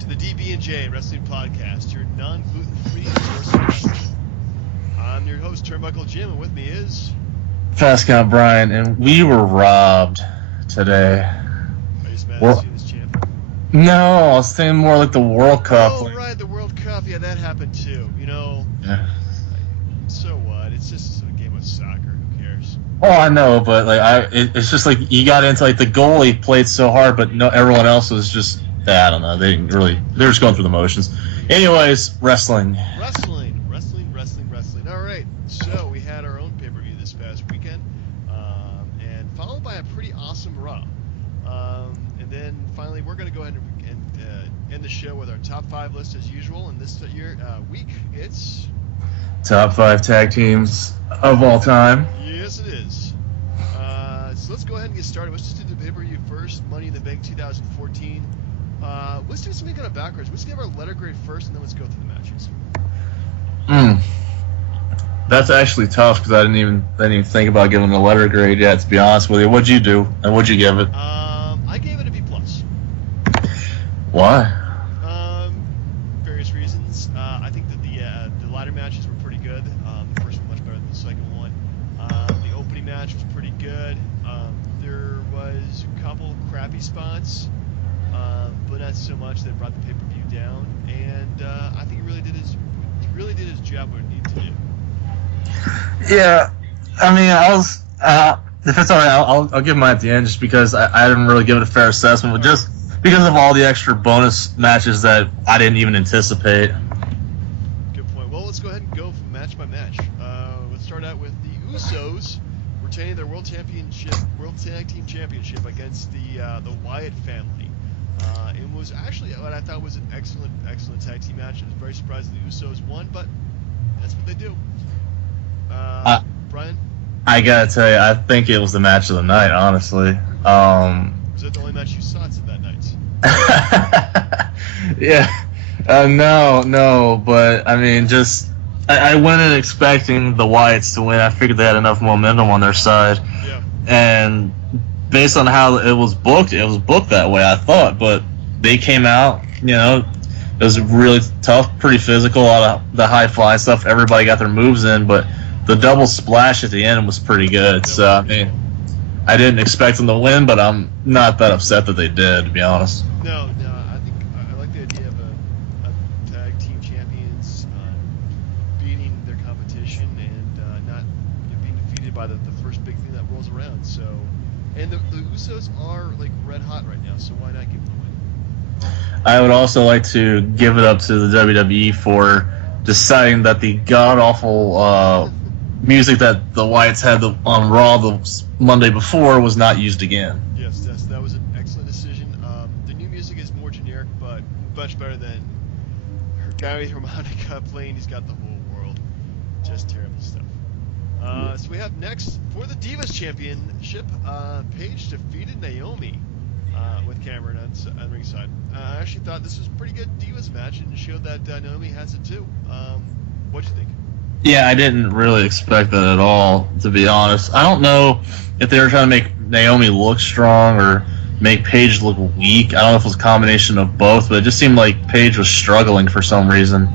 to the DB&J Wrestling Podcast, your non-gluten-free source of wrestling. I'm your host, Turnbuckle Jim, and with me is... Fast Count Brian, and we were robbed today. Are you just mad at this champ? No, I was thinking more like the World Cup. Oh, right, the World Cup. Yeah, that happened too. You know, so what? It's just a game of soccer. Who cares? Oh, I know, but like it's just like you got into like the goalie played so hard, but no, everyone else was just I don't know. They didn't really. They're just going through the motions. Anyways, wrestling. All right. So we had our own pay-per-view this past weekend, and followed by a pretty awesome Raw. And then finally, we're going to go ahead and end the show with our top 5 list as usual. And this week, it's top 5 tag teams of all time. Yes, it is. So let's go ahead and get started. Let's just do the pay-per-view first. Money in the Bank 2014. Let's do something kind of backwards. Let's give our letter grade first, and then let's go through the matches. That's actually tough because I didn't even think about giving a letter grade yet. To be honest with you, what'd you do and what'd you give it? I gave it a B+. Why? Various reasons. I think that the ladder matches were pretty good. The first one much better than the second one. The opening match was pretty good. There was a couple crappy spots, but not so much that brought the pay-per-view down. And I think he really did his job what he needed to do. Yeah, I mean, if it's alright, I'll give mine at the end just because I didn't really give it a fair assessment, but just because of all the extra bonus matches that I didn't even anticipate. Good point. Well, let's go ahead and go from match by match. Let's start out with the Usos retaining their World Tag Team Championship against the Wyatt family. It was actually what I thought was an excellent tag team match. I was very surprised the Usos won, but that's what they do. Brian? I gotta tell you, I think it was the match of the night, honestly. Was it the only match you saw that night? Yeah. No, but I mean, I went in expecting the Wyatts to win. I figured they had enough momentum on their side. Yeah. And based on how it was booked that way, I thought. But they came out, it was really tough, pretty physical, a lot of the high-flying stuff. Everybody got their moves in, but the double splash at the end was pretty good. So, I mean, I didn't expect them to win, but I'm not that upset that they did, to be honest. No, I think I like the idea of a tag team champions beating their competition and not being defeated by the first big thing that rolls around. So, and the Usos are like red hot right now, so why not give them a win? I would also like to give it up to the WWE for deciding that the god-awful music that the Wyatts had on Raw the Monday before was not used again. Yes, that was an excellent decision. The new music is more generic, but much better than Gary Harmonica playing He's Got the Whole World. Just terrible stuff. So we have next, for the Divas Championship, Paige defeated Naomi with Cameron on ringside. I actually thought this was a pretty good Divas match and showed that Naomi has it too. What'd you think? Yeah, I didn't really expect that at all, to be honest. I don't know if they were trying to make Naomi look strong or make Paige look weak. I don't know if it was a combination of both, but it just seemed like Paige was struggling for some reason.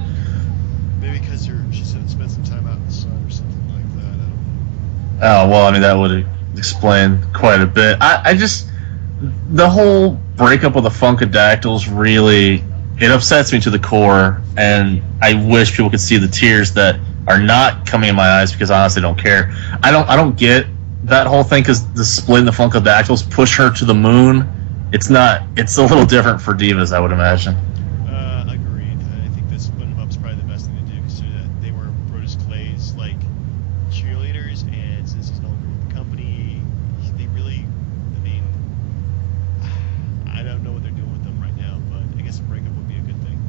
Maybe because she said spend some time out in the sun or something like that. I don't know. Oh, well, I mean, that would explain quite a bit. The whole breakup of the Funkadactyls really, it upsets me to the core, and I wish people could see the tears that are not coming in my eyes because I honestly don't care. I don't get that whole thing because the splitting the Funkadactyls push her to the moon. It's a little different for divas, I would imagine. Agreed. I think that splitting them up is probably the best thing to do because they were Brodus Clay's cheerleaders, and since he's no longer with the company, they really, I don't know what they're doing with them right now, but I guess a breakup would be a good thing.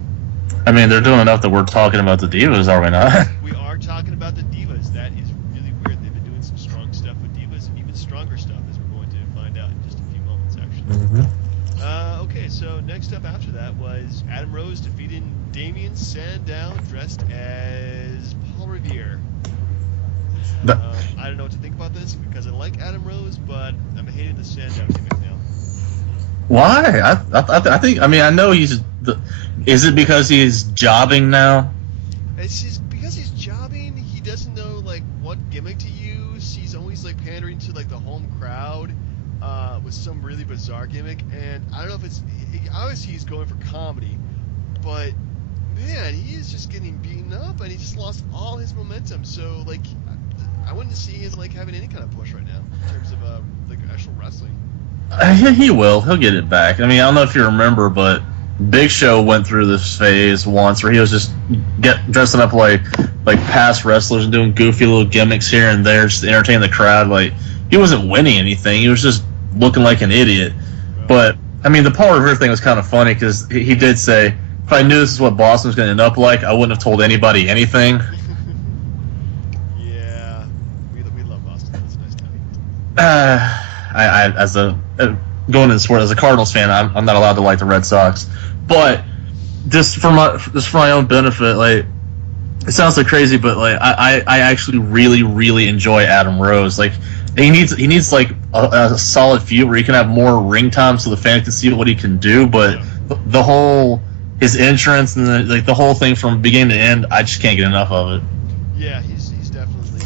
I mean, they're doing enough that we're talking about the divas, are we not? We are talking about the divas. That is really weird. They've been doing some strong stuff with divas, and even stronger stuff, as we're going to find out in just a few moments, actually. Mm-hmm. Okay, so next up after that was Adam Rose defeating Damien Sandow, dressed as Paul Revere. I don't know what to think about this because I like Adam Rose, but I'm hating the Sandow gimmick now. Why? I think. I mean, I know he's. Is it because he's jobbing now? It's just because he's jobbing. He doesn't know like what gimmick to use. He's always like pandering to like the home crowd with some really bizarre gimmick. And I don't know if it's obviously he's going for comedy, but man, he is just getting beaten up, and he just lost all his momentum. So like, I wouldn't see him like having any kind of push right now in terms of like actual wrestling. He will. He'll get it back. I mean, I don't know if you remember, but Big Show went through this phase once where he was just dressing up like past wrestlers and doing goofy little gimmicks here and there just to entertain the crowd. Like, he wasn't winning anything. He was just looking like an idiot. But I mean, the Paul Revere thing was kind of funny because he did say, if I knew this is what Boston was going to end up like, I wouldn't have told anybody anything. Yeah, we love Boston. It's a nice town. I as a going into sport as a Cardinals fan, I'm not allowed to like the Red Sox, but just for my own benefit, like, it sounds like crazy, but like I actually really enjoy Adam Rose. Like, he needs like a solid feud where he can have more ring time so the fans can see what he can do. But the whole his entrance and the whole thing from beginning to end, I just can't get enough of it. Yeah, he's definitely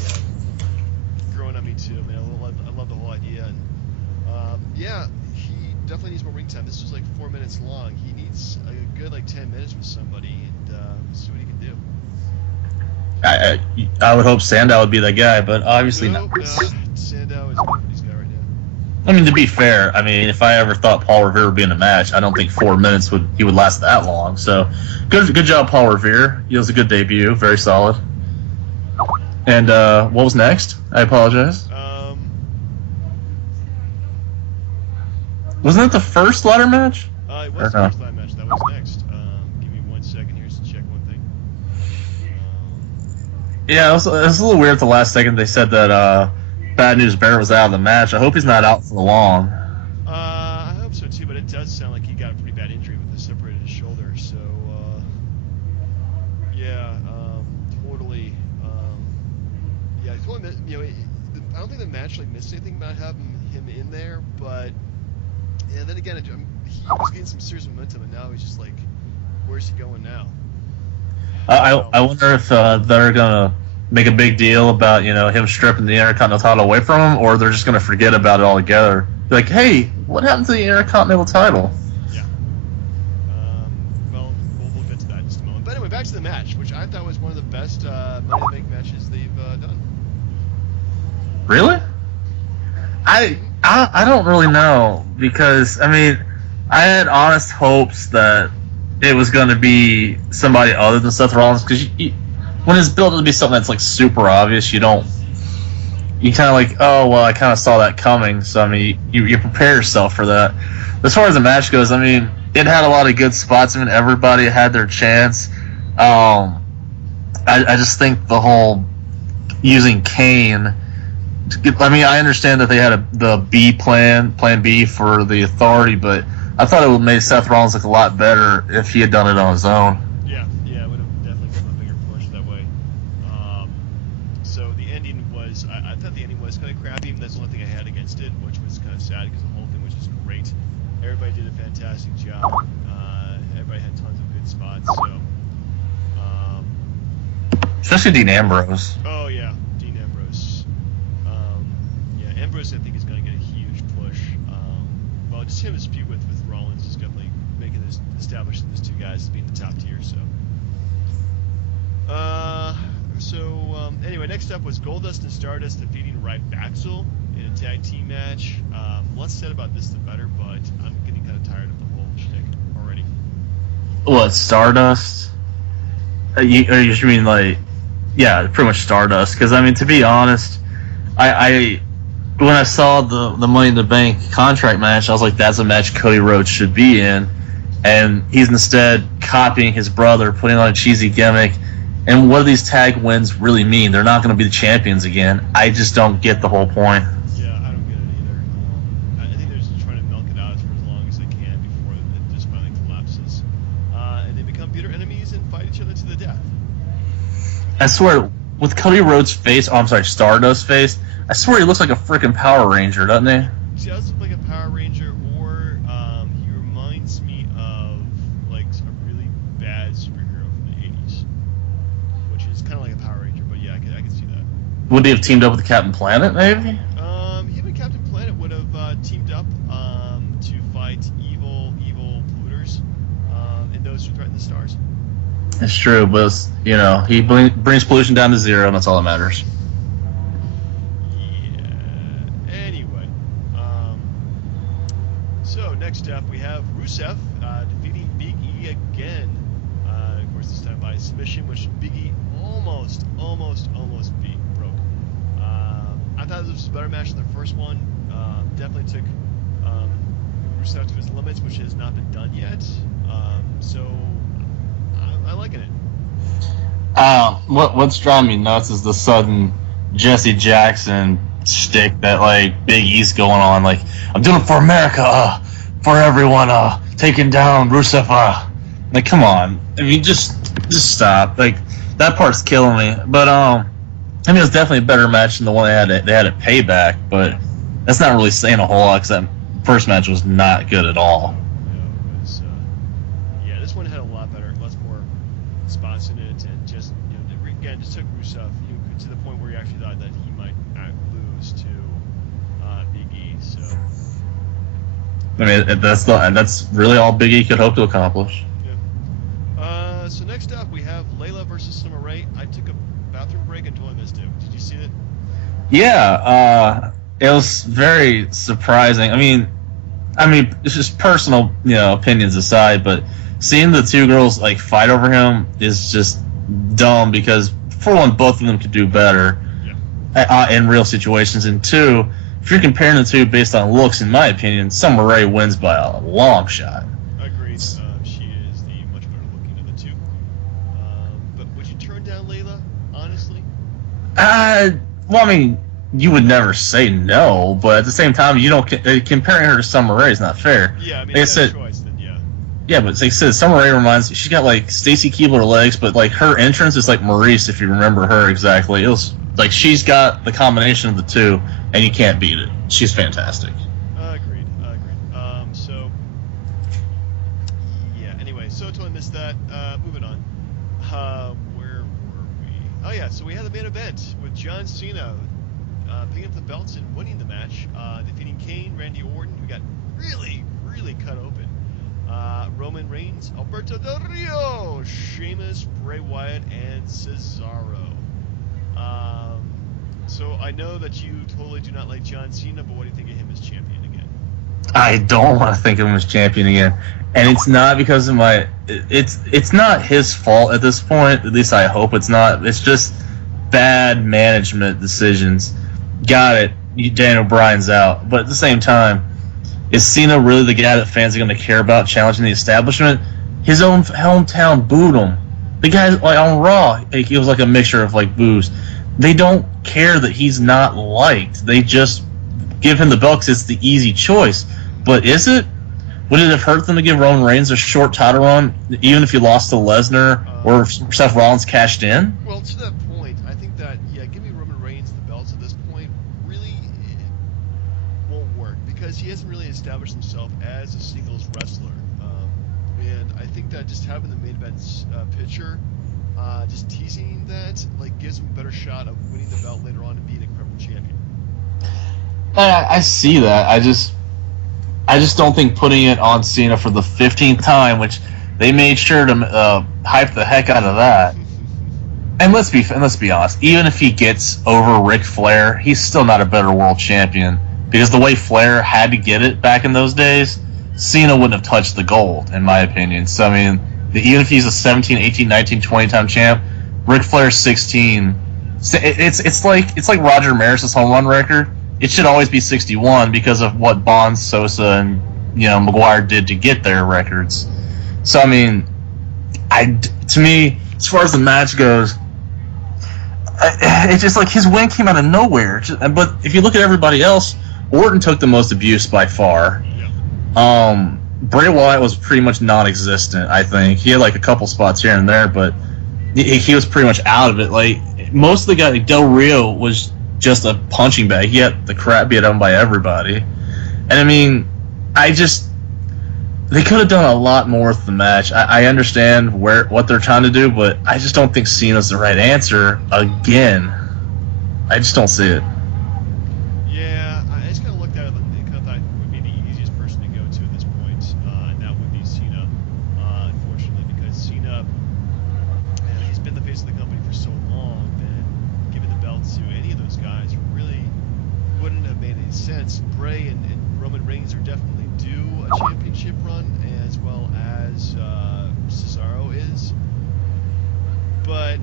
growing on me too. I mean, I love the whole idea, and yeah, he definitely needs more ring time. This was like 4 minutes long. He needs a good like 10 minutes with somebody, and see what he can do. I would hope Sandow would be that guy, but obviously not. No, Sandow is nobody's guy right now. I mean, to be fair, I mean, if I ever thought Paul Revere would be in a match, I don't think 4 minutes would last that long. So, good job, Paul Revere. It was a good debut, very solid. And what was next? I apologize. Wasn't it the first ladder match? It was the first ladder match. That was next. Give me 1 second here to check one thing. Yeah, it was a little weird at the last second. They said that Bad News Barrett was out of the match. I hope he's not out for long. I hope so too, but it does sound like he got a pretty bad injury with the separated shoulder. So, yeah, totally. Yeah, totally. You know, I don't think the match like missed anything about having him in there, but yeah, then again, he was getting some serious momentum, and now he's just like, where's he going now? I wonder if they're gonna make a big deal about him stripping the Intercontinental title away from him, or they're just gonna forget about it altogether. Be like, hey, what happened to the Intercontinental title? Yeah. Well, we'll get to that in just a moment. But anyway, back to the match, which I thought was one of the best Money in the Bank matches they've done. Really? I don't really know, because I mean, I had honest hopes that it was going to be somebody other than Seth Rollins, because when it's built to be something that's like super obvious, you kind of like, oh well, I kind of saw that coming, so I mean, you prepare yourself for that. As far as the match goes, I mean, it had a lot of good spots. I mean, everybody had their chance. I just think the whole using Kane. I mean, I understand that they had the plan B for the Authority, but I thought it would have made Seth Rollins look a lot better if he had done it on his own. Yeah, it would have definitely given a bigger push that way. So the ending was, I thought the ending was kind of crappy, and that's the only thing I had against it, which was kind of sad because the whole thing was just great. Everybody did a fantastic job. Everybody had tons of good spots. So, especially Dean Ambrose. Oh yeah, Dean Ambrose. Yeah, Ambrose I think is going to get a huge push. Well, just him dispute with Rollins is definitely making this establishing these two guys as being the top tier. So, anyway, next up was Goldust and Stardust defeating Ryback in a tag team match. Less said about this, the better, but I'm getting kind of tired of the whole shtick already. What, Stardust? You mean like, yeah, pretty much Stardust? Because I mean, to be honest, I when I saw the Money in the Bank contract match, I was like, that's a match Cody Rhodes should be in, and he's instead copying his brother, putting on a cheesy gimmick. And what do these tag wins really mean? They're not going to be the champions again. I just don't get the whole point. Yeah, I don't get it either. I think they're just trying to milk it out for as long as they can before it just finally collapses. And they become bitter enemies and fight each other to the death. I swear, with Cody Rhodes' face, Stardust's face, I swear he looks like a freaking Power Ranger, doesn't he? See, I was like a Power Ranger, or Power Ranger, but yeah, I could see that. Would he have teamed up with Captain Planet, maybe? Him and Captain Planet would have teamed up to fight evil polluters and those who threaten the stars. It's true, but he brings pollution down to zero, and that's all that matters. Yeah. Anyway, so next up we have Rusev defeating Big E again. Of course, this time by submission, which Big E almost broke. I thought this was a better match than the first one. Definitely took Rusev to his limits, which has not been done yet. So I'm liking it. What's driving me nuts is the sudden Jesse Jackson shtick that like Big E's going on. Like, I'm doing it for America, for everyone, taking down Rusev. Like, come on. I mean, just stop. Like, that part's killing me. But I mean, it was definitely a better match than the one they had at Payback. But that's not really saying a whole lot because that first match was not good at all. No, it was. Yeah, this one had a lot better, lots more spots in it, and just again, just took Rusev to the point where he actually thought that he might lose to Big E. So. I mean, that's really all Big E could hope to accomplish. Yeah. So next up, we have Layla versus Summer Rae. I took a bathroom break until I missed it. Did you see it? Yeah, it was very surprising. I mean, it's just personal, opinions aside, but seeing the two girls like fight over him is just dumb because for one, both of them could do better in real situations, and two, if you're comparing the two based on looks, in my opinion, Summer Rae wins by a long shot. Agreed. She is the much better looking of the two. But would you turn down Layla, honestly? Well, I mean, you would never say no, but at the same time, you don't comparing her to Summer Rae is not fair. Yeah, I mean, like if that's a choice, then yeah. Yeah, but like I said, Summer Rae she's got like Stacy Keibler legs, but like her entrance is like Maurice, if you remember her exactly. It was like she's got the combination of the two, and you can't beat it. She's fantastic. Agreed. So yeah. Anyway, so I totally missed that. Moving on. Where were we? Oh yeah. So we had the main event with John Cena picking up the belts and winning the match, defeating Kane, Randy Orton, who got really cut open. Roman Reigns, Alberto Del Rio, Sheamus, Bray Wyatt, and Cesaro. So I know that you totally do not like John Cena, but what do you think of him as champion again? I don't want to think of him as champion again, and it's not because of it's not his fault at this point. At least I hope it's not. It's just bad management decisions. Got it. Daniel Bryan's out, but at the same time, is Cena really the guy that fans are going to care about challenging the establishment? His own hometown booed him. The guy like on Raw, it was like a mixture of like boos. They don't care that he's not liked. They just give him the belt because it's the easy choice. But is it? Would it have hurt them to give Roman Reigns a short title run, even if he lost to Lesnar or Seth Rollins cashed in? Well, to that point, I think that giving Roman Reigns the belts at this point really won't work because he hasn't really established himself as a singles wrestler. And I think that just having the main event picture, just teasing that, like, gives him a better shot of winning the belt later on and being a credible champion. I see that. I just don't think putting it on Cena for the 15th time, which they made sure to hype the heck out of that. And let's be honest, even if he gets over Ric Flair, he's still not a better world champion because the way Flair had to get it back in those days, Cena wouldn't have touched the gold, in my opinion. So, I mean, even if he's a 17, 18, 19, 20-time champ, Ric Flair's 16. It's like Roger Maris's home run record. It should always be 61 because of what Bonds, Sosa, and McGuire did to get their records. So, I mean, to me, as far as the match goes, it's just like his win came out of nowhere. But if you look at everybody else, Orton took the most abuse by far. Bray Wyatt was pretty much non-existent, I think. He had like a couple spots here and there, but he was pretty much out of it. Like, most of the guys, like Del Rio was just a punching bag. He had the crap beat out of him by everybody. And I mean, they could have done a lot more with the match. I understand what they're trying to do, but I just don't think Cena's the right answer again. I just don't see it. Yeah, I just kind of looked at it and kind of thought it would be the easiest person to go to at this point, and that would be Cena, unfortunately, because Cena, he's been the face of the company for so long that giving the belt to any of those guys really wouldn't have made any sense. Bray and Roman Reigns are definitely due a championship run, as well as Cesaro is. But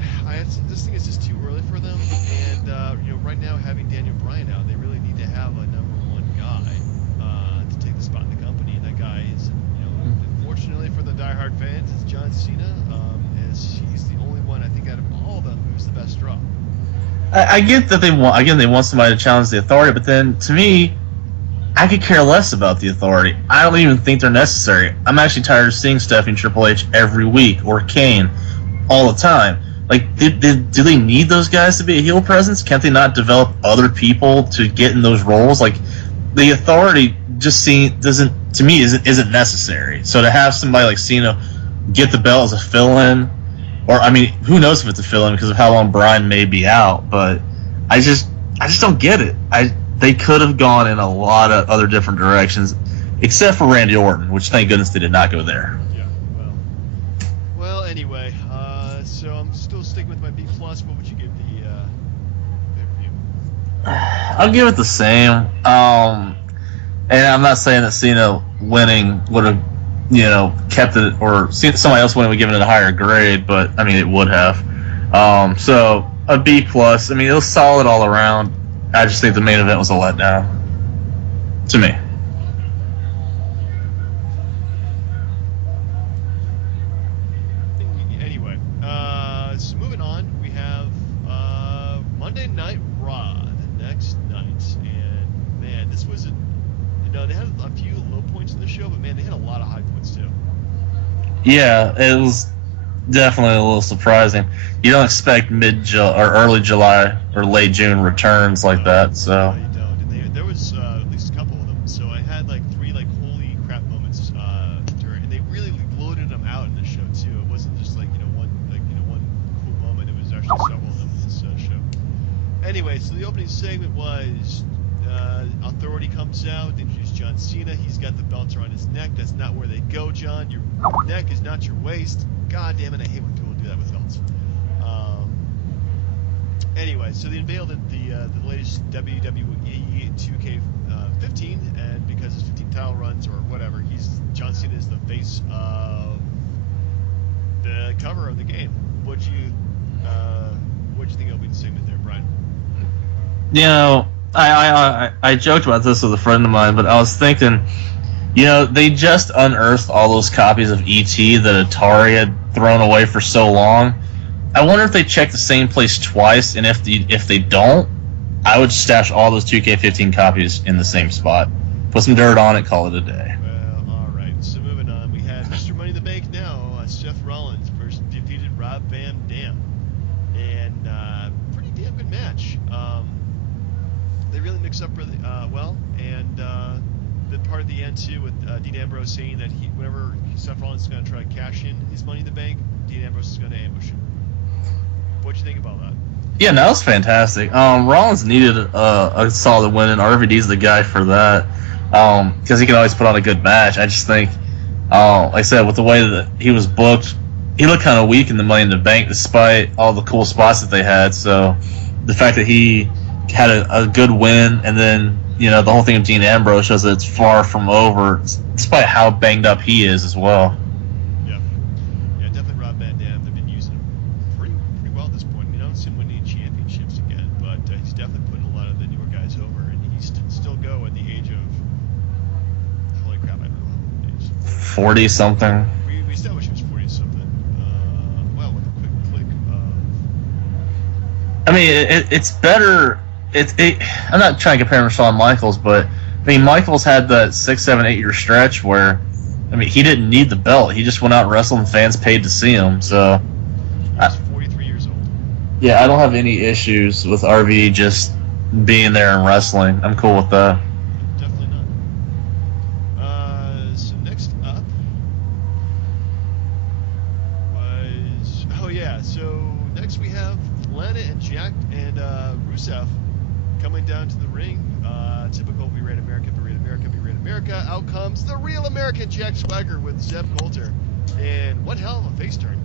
this thing is just too early for them, and right now having Daniel Bryan out, they really need to have a #1 guy to take the spot in the company. And that guy is, unfortunately for the diehard fans, it's John Cena, as he's the only one I think out of all of them who's the best draw. I get that they want somebody to challenge the Authority, but then to me, I could care less about the Authority. I don't even think they're necessary. I'm actually tired of seeing Stephanie and Triple H every week, or Kane, all the time. Like, do they need those guys to be a heel presence? Can't they not develop other people to get in those roles? Like, the Authority just isn't necessary. So to have somebody like Cena get the belt as a fill-in, or I mean, who knows if it's a fill-in because of how long Bryan may be out, but I just don't get it. They could have gone in a lot of other different directions, except for Randy Orton, which thank goodness they did not go there. Yeah, well, anyway, so I'm still sticking with my B+. What would you give the pay-per-view? I'll give it the same. And I'm not saying that Cena winning would have, kept it, or somebody else winning would give it a higher grade, but I mean, it would have. So a B+. I mean, it was solid all around. I just think the main event was a letdown to me. Anyway, so moving on, we have Monday Night Raw the next night, and man, this was they had a few low points in the show, but man, they had a lot of high points too. Yeah, it was definitely a little surprising. You don't expect or early July or late June returns like that. So no, you don't. And there was at least a couple of them. So I had like 3 holy crap moments during, and they really loaded them out in the show too. It wasn't just one cool moment. It was actually several of them in this show. Anyway, so the opening segment was Authority comes out, they introduce John Cena. He's got the belt around his neck. That's not where they go, John. Your neck is not your waist. God damn it, I hate when people do that with belts. Anyway, so they unveiled the latest WWE 2K15, and because it's 15 title runs or whatever, John Cena is the face of the cover of the game. What'd you think of the segment there, Brian? I joked about this with a friend of mine, but I was thinking, they just unearthed all those copies of E.T. that Atari had thrown away for so long. I wonder if they check the same place twice, and if they don't, I would stash all those 2K15 copies in the same spot. Put some dirt on it, call it a day. Well, all right. So moving on, we have Mr. Money in the Bank now. Seth Rollins versus defeated Rob Van Dam, and pretty damn good match. They really mix up really well, and the part at the end too with Dean Ambrose saying that whenever Seth Rollins is going to try to cash in his Money in the Bank, Dean Ambrose is going to ambush him. What'd you think about that? Yeah, that was fantastic. Rollins needed a solid win, and RVD's the guy for that, because he can always put on a good match. I just think, like I said, with the way that he was booked, he looked kind of weak in the Money in the Bank despite all the cool spots that they had. So the fact that he had a good win, and then the whole thing of Dean Ambrose shows that it's far from over, despite how banged up he is as well. Yeah, definitely Rob Van Dam. They've been using him pretty well at this point. I mean, I don't see him winning any championships again, but he's definitely putting a lot of the newer guys over, and he's still go at the age of, holy crap, I don't know how old he is. 40 something. We established he was 40 something. Wow, with a quick click. I mean, it's better. I'm not trying to compare him to Shawn Michaels, but I mean, Michaels had that 6, 7, 8 year stretch where, I mean, he didn't need the belt. He just went out and wrestled, and fans paid to see him. So, he's 43 years old. Yeah, I don't have any issues with RV just being there and wrestling. I'm cool with that. Definitely not. So next up, Yeah, so next we have Lana and Jack and Rusev coming down to the ring. Typical Be Right America, Be Right America, Be Right America. Out comes the real American Jack Swagger with Zeb Coulter. And one hell of a face turn.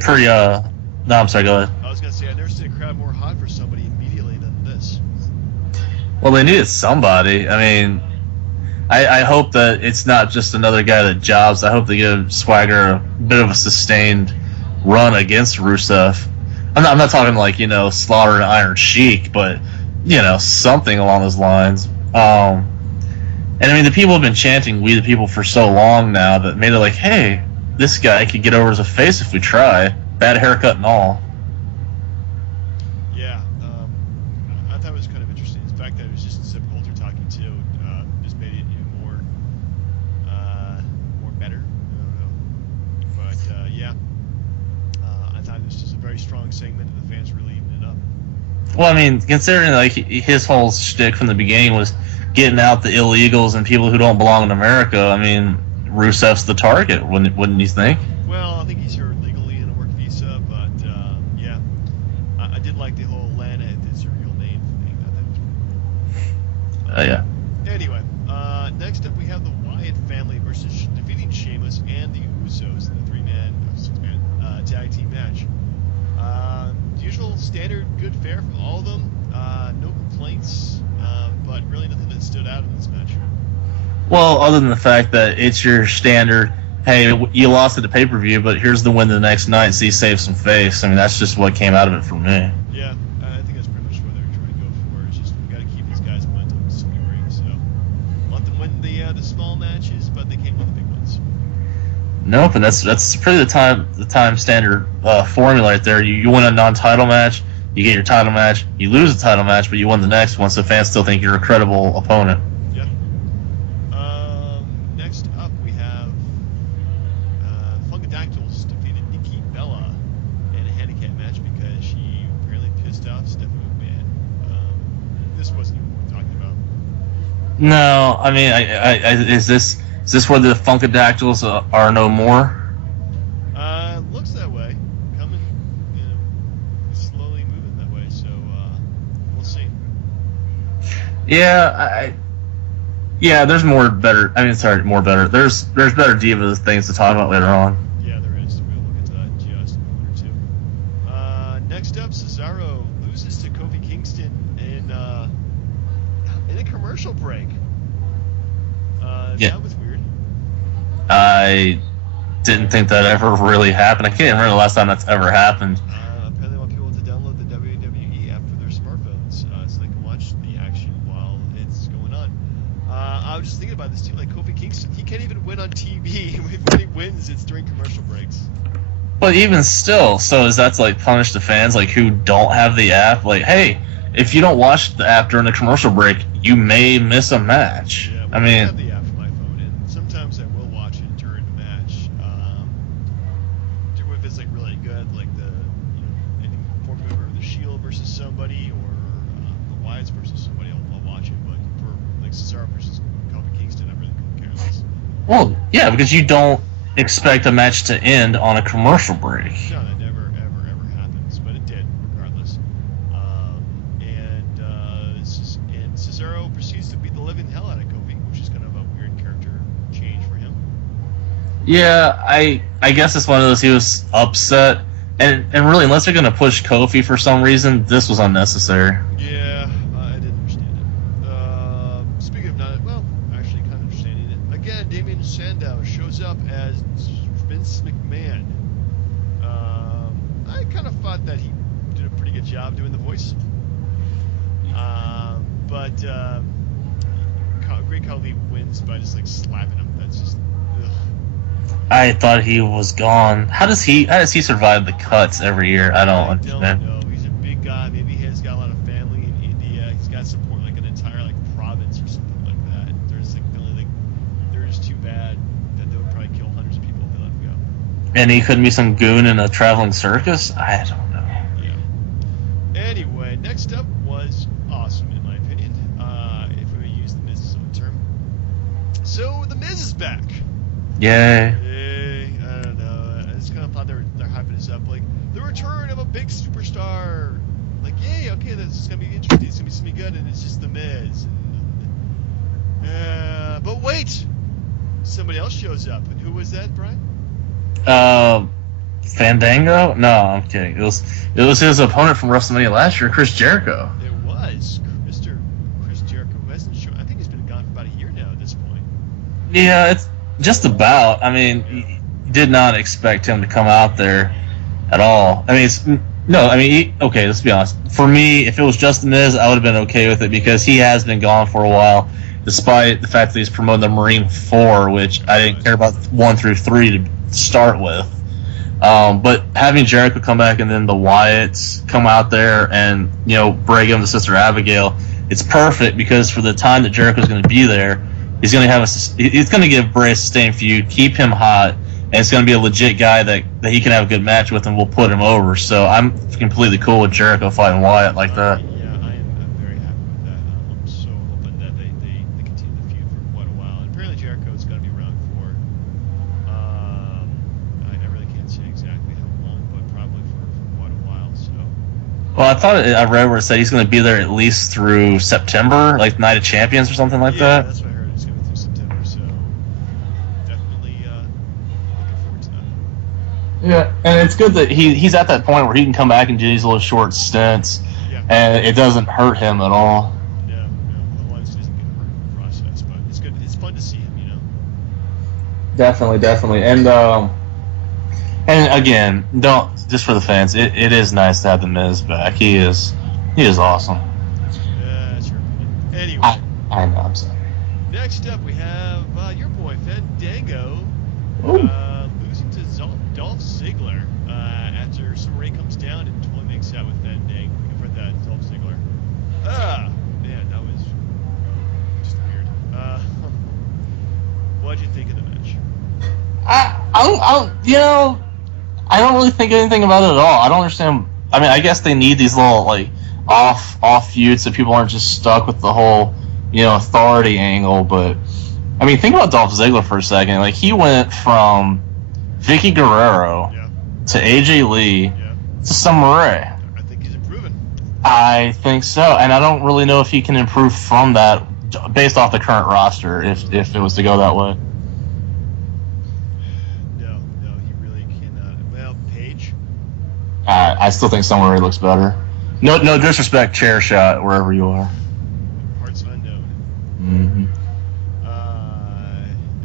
Pretty, no, I'm sorry, go ahead. I was going to say, I've never seen a crowd more hot for somebody immediately than this. Well, they needed somebody. I mean, I hope that it's not just another guy that jobs. I hope they give Swagger a bit of a sustained run against Rusev. I'm not talking like, Slaughter and Iron Sheik, but, something along those lines. And I mean, the people have been chanting "We the People" for so long now that made it like, hey, this guy could get over as a face if we try. Bad haircut and all. Yeah, I thought it was kind of interesting. The fact that it was just Zeb Coulter talking too just made it even more better. I don't know, but yeah, I thought it was just a very strong segment, and the fans really evened it up. Well, I mean, considering like his whole shtick from the beginning was getting out the illegals and people who don't belong in America, I mean, Rusev's the target, wouldn't you think? Well, I think he's here legally in a work visa, but yeah, I did like the whole Lana is her real name thing. I thought was pretty cool. Yeah. Anyway, next up we have the Wyatt family versus defeating Sheamus and the Usos in the six-man tag team match. Usual standard good fare from all of them. No complaints, but really nothing that stood out in this match. Well, other than the fact that it's your standard, hey, you lost at the pay-per-view, but here's the win the next night, so you save some face. I mean, that's just what came out of it for me. Yeah, I think that's pretty much what they're trying to go for. It's just we got to keep these guys momentum to some degree. So let them win the small matches, but they can't win the big ones. Nope, and that's pretty the time standard formula right there. You win a non-title match, you get your title match, you lose a title match, but you win the next one, so fans still think you're a credible opponent. Yeah. Next up we have Funkadactyls defeated Nikki Bella in a handicap match because she apparently pissed off Stephanie McMahon. This wasn't even what we're talking about. No, I mean, is this where the Funkadactyls are no more? Looks that way. Coming, slowly moving that way. So we'll see. Yeah, there's more better. I mean, sorry, more better. There's better Divas things to talk about later on. Yeah, there is. We'll look into that in just a moment or two. Next up, Cesaro loses to Kofi Kingston in a commercial break. Yeah. That was weird. I didn't think that ever really happened. I can't remember the last time that's ever happened. Apparently they want people to download the WWE app for their smartphones so they can watch the action while it's going on. I was just thinking about this too, like Kofi Kingston, he can't even win on TV. When he wins, it's during commercial breaks. But even still, so is that to like punish the fans like who don't have the app? Like, hey, if you don't watch the app during the commercial break, you may miss a match. Yeah, I mean, I have the app for my phone, and sometimes I will watch it during the match. If it's like really good, like any four member of the Shield versus somebody, or the Wyatts versus somebody, I'll watch it. But for like Cesaro versus Kofi Kingston, I really couldn't care less. well, yeah, because you don't expect a match to end on a commercial break. No, that never, ever happens, but it did, regardless. And Cesaro proceeds to beat the living hell out of Kofi, which is kind of a weird character change for him. Yeah, I guess it's one of those he was upset, and really, unless they're gonna push Kofi for some reason, this was unnecessary. Yeah, I didn't understand it. Speaking of actually kind of understanding it, again, Damien Sandow shows up as Vince McMahon. I kind of thought that he did a pretty good job doing the voice. But Great Khali wins by just like slapping him. That's just. Ugh. I thought he was gone. How does he survive the cuts every year? I don't understand. Don't know. He's a big guy. Maybe he's got a lot of family in India. He's got support like an entire province or something like that. There's they're just too bad that they would probably kill hundreds of people if they let him go. And he couldn't be some goon in a traveling circus? I don't know. Yeah. Anyway, next up was awesome in my opinion. If we use the Miz term. So the Miz is back. Yay. I don't know. I just kind of thought they're hyping hyping us up like the return of a big superstar. Like, yay, okay, this is gonna be interesting. It's gonna be something good, and it's just the Miz. But wait, somebody else shows up, and who was that, Brian? Fandango? No, I'm kidding. It was his opponent from WrestleMania last year, Chris Jericho. It was Mr. Chris Jericho, who hasn't shown. I think he's been gone for about a year now at this point. Yeah, it's just about. I mean, did not expect him to come out there at all. I mean, okay, let's be honest. For me, if it was just the Miz, I would have been okay with it because he has been gone for a while, despite the fact that he's promoting the Marine 4, which I didn't care about 1 through 3 to start with. But having Jericho come back and then the Wyatts come out there and, break him to Sister Abigail, it's perfect because for the time that Jericho's going to be there, he's going to give Bray a sustained feud, keep him hot, and it's going to be a legit guy that he can have a good match with and we'll put him over. So I'm completely cool with Jericho fighting Wyatt like that. Yeah, I'm very happy with that. I'm so hoping that they continue the feud for quite a while. And apparently Jericho's going to be around for, I really can't say exactly how long, but probably for quite a while. So. Well, I read where it said he's going to be there at least through September, like Night of Champions or something like that. Yeah, that's what I heard. It's going to be through September, so definitely looking forward to that. Yeah, and it's good that he's at that point where he can come back and do these little short stints, and it doesn't hurt him at all. No, otherwise he doesn't get hurt in the process. But it's good. It's fun to see him, Definitely, and again, just for the fans, it is nice to have the Miz back. He is awesome. That's your opinion. Anyway, I know. I'm sorry. next up we have your boy Fandango losing to Dolph Ziggler after Summer Rae comes down and totally makes out with Fandango for that Dolph Ziggler. Man, that was just weird. What'd you think of the match? I don't really think anything about it at all. I don't understand. I mean, I guess they need these little off feuds so people aren't just stuck with the whole authority angle. But I mean, think about Dolph Ziggler for a second. Like he went from Vicky Guerrero to AJ Lee to Summer Rae. I think he's improving. I think so, and I don't really know if he can improve from that based off the current roster. If it was to go that way. I still think Summer Rae looks better. No disrespect, chair shot wherever you are. Parts unknown.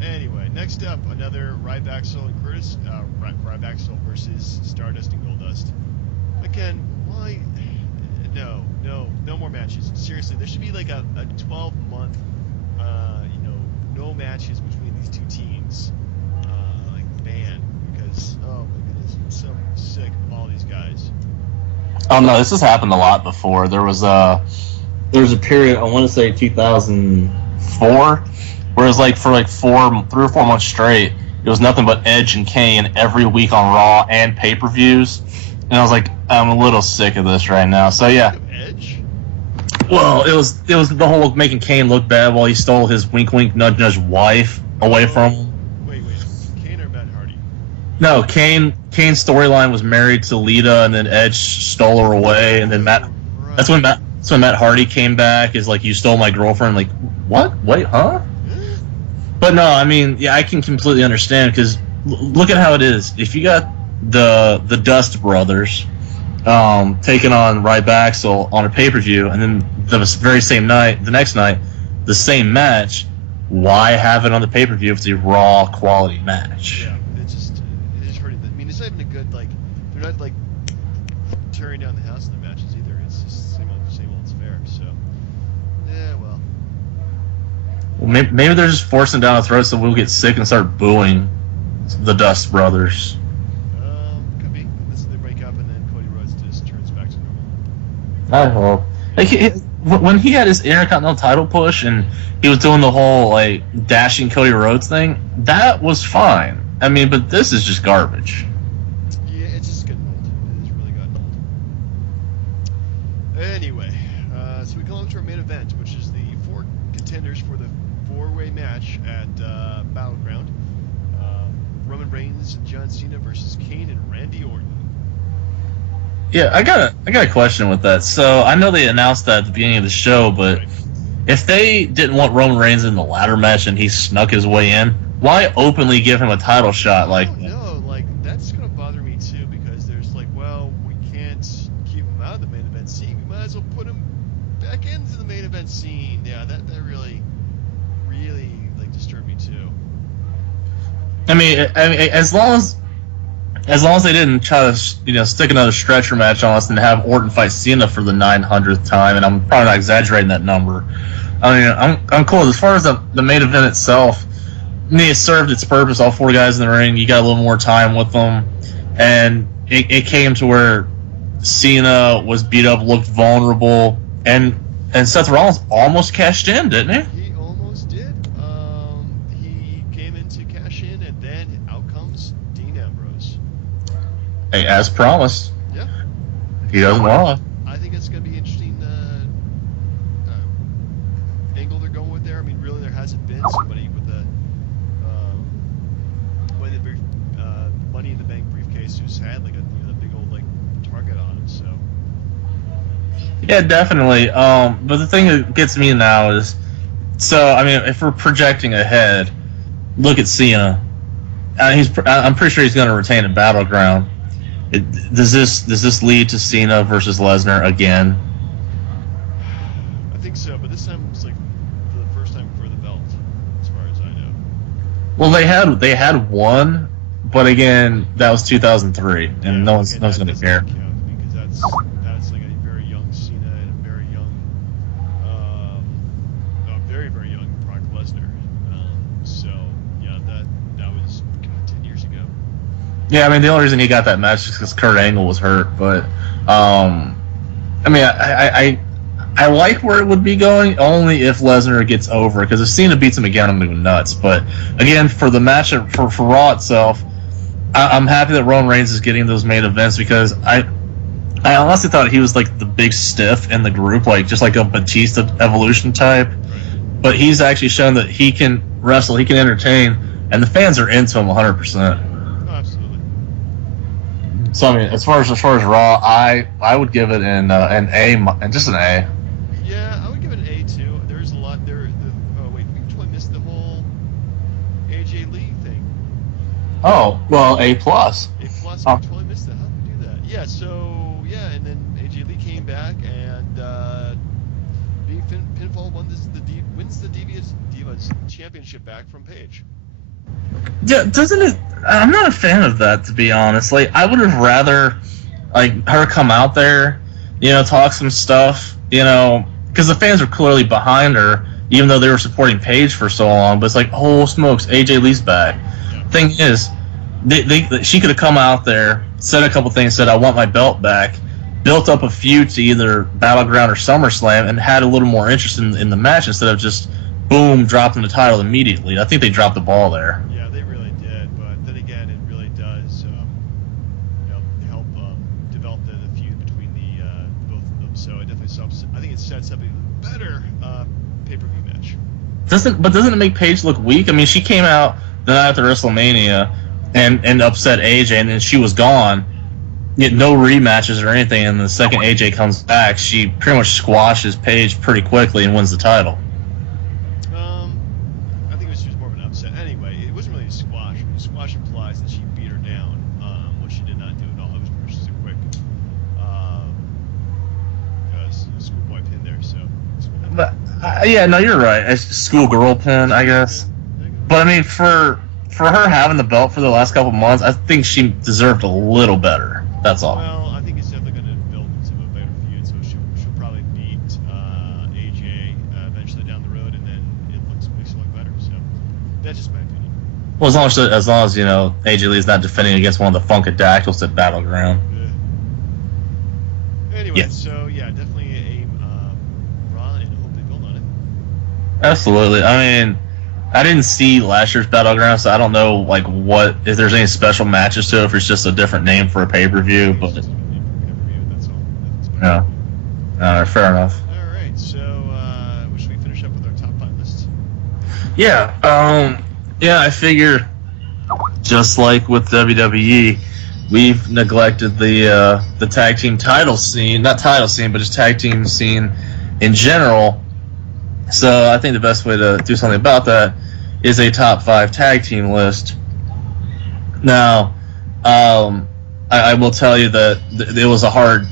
Anyway, next up, another Ryback and Curtis. Ryback versus Stardust and Goldust. Again, why? No more matches. Seriously, there should be like a 12-month, no matches between these two teams, ban. Because oh my goodness, I'm so sick of all these guys. Oh no, this has happened a lot before. There was a period, I want to say 2004, where it was like for 3 or 4 months straight, it was nothing but Edge and Kane every week on Raw and pay-per-views, and I was like, I'm a little sick of this right now. So yeah. Edge? Well, it was the whole making Kane look bad while he stole his wink wink nudge nudge wife away from him. Wait, Kane or Matt Hardy? No, Kane's storyline was married to Lita, and then Edge stole her away, and then Matt. Right. That's when Matt Hardy came back. Is like, you stole my girlfriend. Like, what? Wait, huh? But no, I mean, yeah, I can completely understand because look at how it is. If you got the Dust Brothers taking on Ryback on a pay-per-view, and then the very same night, the next night, the same match, why have it on the pay-per-view if it's a Raw quality match? Yeah, it is hurting. I mean, it's not even a good they're not tearing down the house in the matches either. It's just same old fair. So, yeah, well. Maybe they're just forcing down our throats so we'll get sick and start booing the Dust Brothers. Could be. Unless they break up and then Cody Rhodes just turns back to normal. I hope. When he had his Intercontinental title push and he was doing the whole dashing Cody Rhodes thing, that was fine. I mean, but this is just garbage. Yeah, it's just getting old. It is really gotten old. Anyway, so we go on to our main event, which is the 4 contenders for the 4-way match at Battleground. Roman Reigns and John Cena versus Kane and Randy Orton. Yeah, I got a question with that. So I know they announced that at the beginning of the show, but Right. if they didn't want Roman Reigns in the ladder match and he snuck his way in, why openly give him a title shot I like don't that? know. Like that's gonna bother me too because there's like, well, we can't keep him out of the main event scene. We might as well put him back into the main event scene. Yeah, that really, really like disturbed me too. I mean, as long as they didn't try to stick another stretcher match on us and have Orton fight Cena for the 900th time, and I'm probably not exaggerating that number. I mean, I'm cool as far as the main event itself. I mean, it served its purpose. All four guys in the ring, you got a little more time with them, and it came to where Cena was beat up, looked vulnerable, and Seth Rollins almost cashed in, didn't he? He almost did. He came in to cash in, and then out comes Dean Ambrose. Hey, as promised, Yeah, he doesn't want. I think it's going to be interesting angle they're going with there. I mean, really, there hasn't been somebody with the Money in the Bank briefcase who's had like a big old like target on him. So Yeah, definitely. But the thing that gets me now is, so I mean, if we're projecting ahead, look at Cena. I'm pretty sure he's going to retain a battleground. Does this lead to Cena versus Lesnar again? I think so, but this time it's like for the first time for the belt, as far as I know. Well, they had one, but again, that was 2003, and Yeah, no one's okay, no one's that going to doesn't care. count because that's like a very young Cena and a very young, very very young Brock Lesnar. So yeah, that was 10 years ago. Yeah, I mean, the only reason he got that match is because Kurt Angle was hurt, but I mean, I like where it would be going only if Lesnar gets over, because if Cena beats him again, I'm going to go nuts. But again, for the match for Raw itself, I'm happy that Roman Reigns is getting those main events, because I honestly thought he was like the big stiff in the group, like just like a Batista evolution type. Right. But he's actually shown that he can wrestle, he can entertain, and the fans are into him 100%. Oh, absolutely. So I mean, as far as Raw, I would give it an A, just an A. Yeah, I would give it an A too. There's a lot there. Oh wait, we totally missed the whole AJ Lee thing. Oh well, A plus. A plus. Oh. We totally missed that. How did we do that? Yeah. So yeah, and then AJ Lee came back and being pinfall wins the Divas Championship back from Paige. Yeah, doesn't it? I'm not a fan of that, to be honest. Like, I would have rather like her come out there, talk some stuff, because the fans are clearly behind her, even though they were supporting Paige for so long. But it's like, oh smokes, AJ Lee's back. Yeah. Thing is, she could have come out there, said a couple things, said I want my belt back, built up a feud to either Battleground or SummerSlam, and had a little more interest in the match instead of just boom dropping the title immediately. I think they dropped the ball there. Yeah, they really did. But then again, it really does, help develop the feud between the both of them. So it definitely I think it sets up a better pay-per-view match. Doesn't it make Paige look weak? I mean, she came out the night after WrestleMania and upset AJ, and then she was gone. Yet no rematches or anything. And the second AJ comes back, she pretty much squashes Paige pretty quickly and wins the title. I think she was more of an upset. Anyway, it wasn't really a squash. I mean, squash implies that she beat her down, which she did not do at all. It was just a quick schoolboy pin there. So. But yeah, no, you're right. It's schoolgirl pin, I guess. Yeah, there you go. But I mean, for her having the belt for the last couple months, I think she deserved a little better. That's all. Well, I think it's definitely going to build into a better feud, so she'll probably beat AJ eventually down the road, and then makes it look better. So that's just my opinion. Well, as AJ Lee's not defending against one of the Funkadactyls at Battleground. Anyway, Yeah. so yeah, definitely a Raw, and hope they build on it. Absolutely. I mean, I didn't see last year's Battleground, so I don't know if there's any special matches to it, if it's just a different name for a pay-per-view. But It's just a pay-per-view, that's all. Nothing special. yeah, fair enough. All right, so should we finish up with our top 5 list? Yeah, I figure just like with WWE, we've neglected the tag team title scene, not title scene, but just tag team scene in general. So I think the best way to do something about that is a top 5 tag team list. Now, I will tell you that it was a hard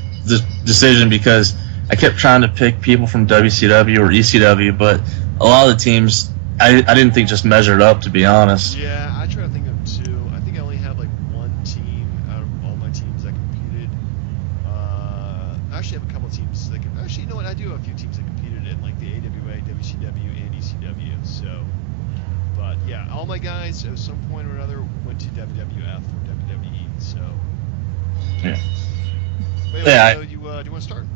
decision because I kept trying to pick people from WCW or ECW, but a lot of the teams I didn't think just measured up, to be honest. Yeah, I try to think of two. I think I only have like one team out of all my teams that competed. I actually have a couple teams that actually, you know what? I do have a few teams that competed in like the AWA, WCW, and ECW. So, but yeah, all my guys at some point or another went to WWF or WWE. So, Yeah. but Yeah, anyway, do you want to start?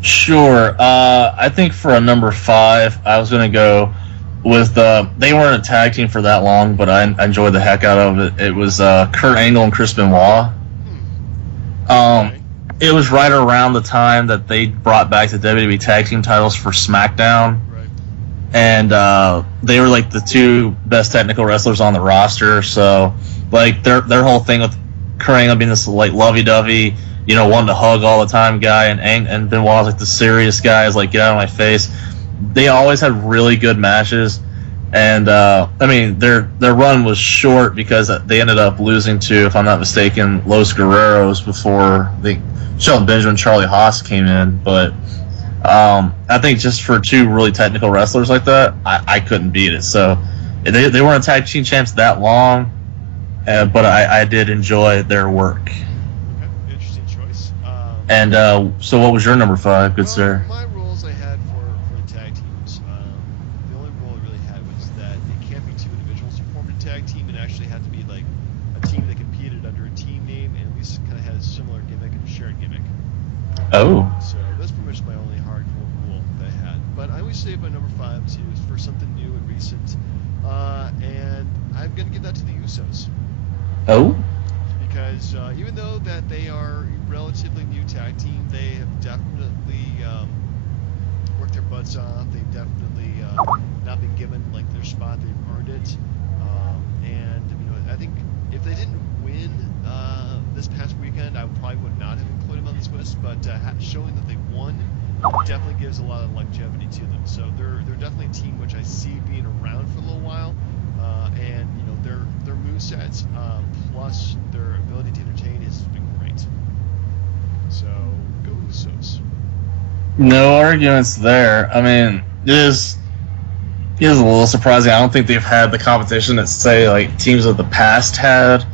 Sure. I think for a number 5, I was going to go with they weren't a tag team for that long, but I enjoyed the heck out of it. It was Kurt Angle and Chris Benoit. Okay. It was right around the time that they brought back the WWE tag team titles for SmackDown, Right. and they were like the 2 best technical wrestlers on the roster. So like their whole thing with Kurt Angle being this like lovey-dovey, wanting to hug all the time guy, and Benoit was like the serious guy, is like, get out of my face. They always had really good matches, and I mean their run was short because they ended up losing to, if I'm not mistaken, Los Guerreros before Shelton Benjamin and Charlie Haas came in. But I think just for 2 really technical wrestlers like that, I couldn't beat it. So they weren't tag team champs that long, but I did enjoy their work. Okay. Interesting choice. And so what was your number 5, good Well, sir? my rules I had for the tag teams, the only rule I really had was that it can't be 2 individuals who formed a tag team. It actually had to be like a team that competed under a team name and at least kind of had a similar gimmick and shared gimmick. Oh. So that's pretty much my only hardcore rule that I had. But I always save my number 5 too for something new and recent, and I'm gonna give that to the Usos. Oh? Because even though that they are a relatively new tag team, they have definitely worked their butts off. They've definitely not been given like their spot. They've earned it. And I think if they didn't win this past weekend, I probably would not have included them on this list. But showing that they won definitely gives a lot of longevity to them. So they're definitely a team which I see being around for a little while. And their movesets plus their ability to entertain has been great. So go Usos. No arguments there. I mean, it is a little surprising. I don't think they've had the competition that, say, like teams of the past had.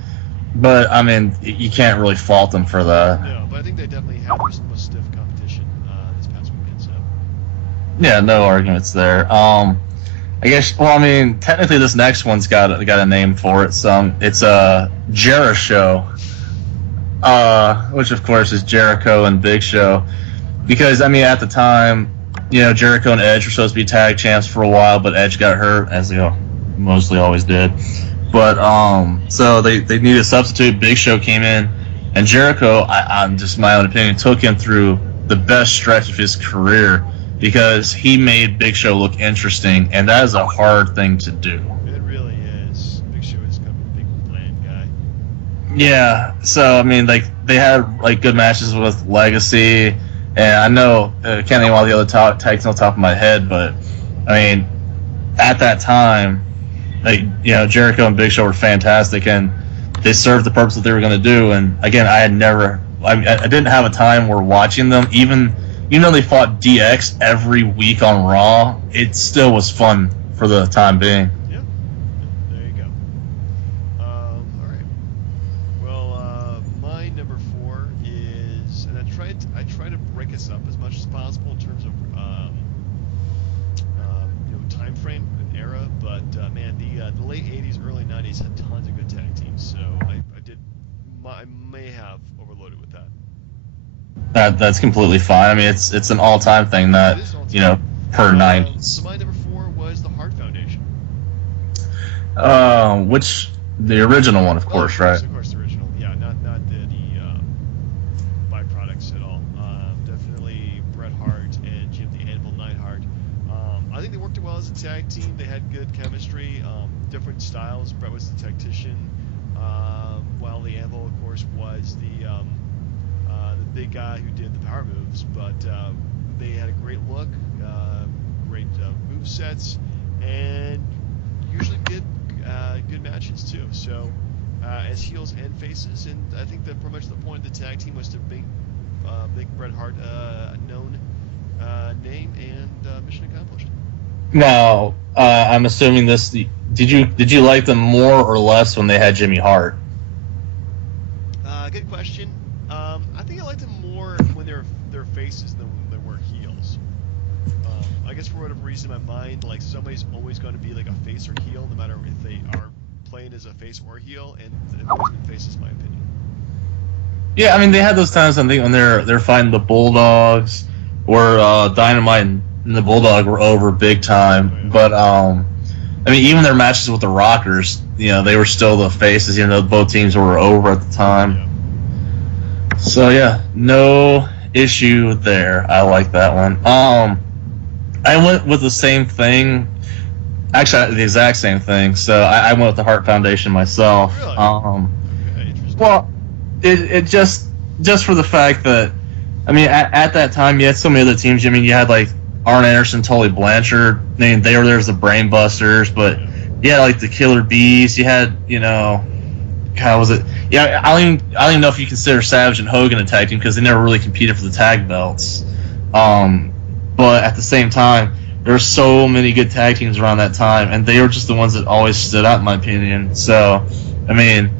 But I mean, you can't really fault them for that. No, but I think they definitely had the most stiff competition this past weekend. So Yeah, no arguments there. I guess. Well, I mean, technically, this next one's got a name for it. So it's Jericho, which of course is Jericho and Big Show, because I mean, at the time, Jericho and Edge were supposed to be tag champs for a while, but Edge got hurt, as they mostly always did. But so they needed a substitute. Big Show came in, and Jericho, I'm just my own opinion, took him through the best stretch of his career, because he made Big Show look interesting, and that is a hard thing to do. it really is. Big Show is kind of a big bland guy. Yeah, so I mean, like they had like good matches with Legacy, and I know I can't name all the other tags on the top of my head, but I mean, at that time, like Jericho and Big Show were fantastic, and they served the purpose that they were going to do. And again, I didn't have a time where watching them, even though they fought DX every week on Raw, it still was fun for the time being. Yep. There you go. All right. Well, my number 4 is, and I try to break us up as much as possible in terms of time frame and era. But man, the late '80s, early '90s had tons of good tag teams. So I may have overloaded with that. That's completely fine. I mean, it's an all-time thing that It is all-time. per 90s. So my number 4 was the Hart Foundation. Which the original one, of course, right? Of course, the original. Yeah, not the byproducts at all. Definitely Bret Hart and Jim the Anvil Neidhart. I think they worked well as a tag team. They had good chemistry, different styles. Bret was the tactician, while the Anvil, of course, was the guy who did the power moves, but they had a great look, great move sets, and usually good matches too. So as heels and faces, and I think that pretty much the point of the tag team was to make Bret Hart a known name, and mission accomplished. Now, I'm assuming this. Did you like them more or less when they had Jimmy Hart? Good question. I think I liked them more when they're faces than when they were heels. I guess for whatever reason in my mind, like somebody's always going to be like a face or heel, no matter if they are playing as a face or heel, and they've always been faces, in my opinion. Yeah, I mean they had those times I think when they're fighting the Bulldogs, where Dynamite and the Bulldog were over big time. Oh, yeah. But I mean even their matches with the Rockers, they were still the faces, even though both teams were over at the time. Yeah. So yeah, no issue there. I like that one. I went with the same thing. Actually, the exact same thing. So I went with the Hart Foundation myself. Really? Okay, interesting. Well, it just for the fact that, I mean, at that time you had so many other teams. I mean, you had like Arn Anderson, Tully Blanchard. I mean, they were there as the Brain Busters, but you had like the Killer Bees. You had, how was it? Yeah, I don't even know if you consider Savage and Hogan a tag team because they never really competed for the tag belts. But at the same time, there were so many good tag teams around that time, and they were just the ones that always stood out, in my opinion. So, I mean,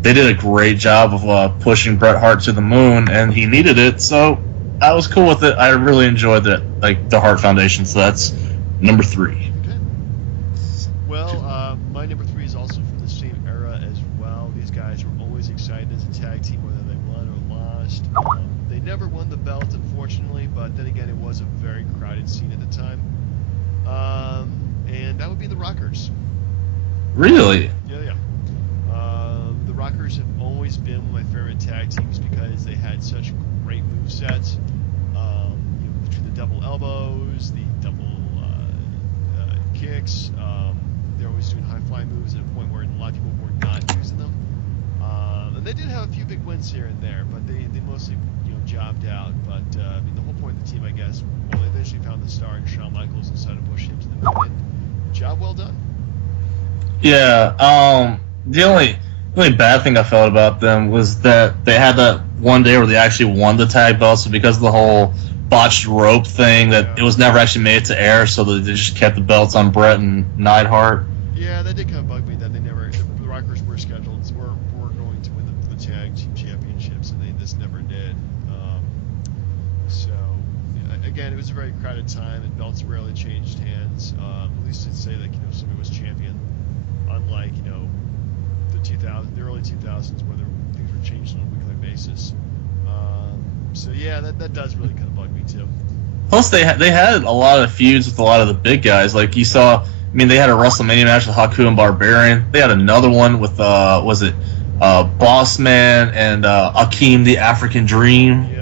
they did a great job of pushing Bret Hart to the moon, and he needed it. So, I was cool with it. I really enjoyed that, like the Hart Foundation. So that's number 3. Okay. Well, my number 3 is also from the same era as well. These guys were always excited as a tag team, whether they won or lost. They never won the belt, unfortunately, but then again, it was a very crowded scene at the time. And that would be the Rockers. Really? Yeah. The Rockers have always been one of my favorite tag teams because they had such great move sets. Between the double elbows, the double kicks, they're always doing high flying moves at a point where a lot of people were not using them. And they did have a few big wins here and there, but they mostly jobbed out. But I mean, the whole point of the team, I guess, well, they eventually found the star in Shawn Michaels and decided to push him to the moon. And job well done. Yeah. The only bad thing I felt about them was that they had that one day where they actually won the tag belts, so because of the whole botched rope thing, that it was never actually made to air, so they just kept the belts on Bret and Neidhart. Yeah, that did kind of bug me that the Rockers were scheduled, were going to win the tag team championships, and they just never did. Again, it was a very crowded time, and belts rarely changed hands. At least to say that somebody was champion, unlike the early 2000s where things were changed on a weekly basis. So yeah, that does really kind of bug me too. Plus, they had a lot of feuds with a lot of the big guys. Like you saw, I mean, they had a WrestleMania match with Haku and Barbarian. They had another one with Boss Man and Akeem the African Dream. Yeah.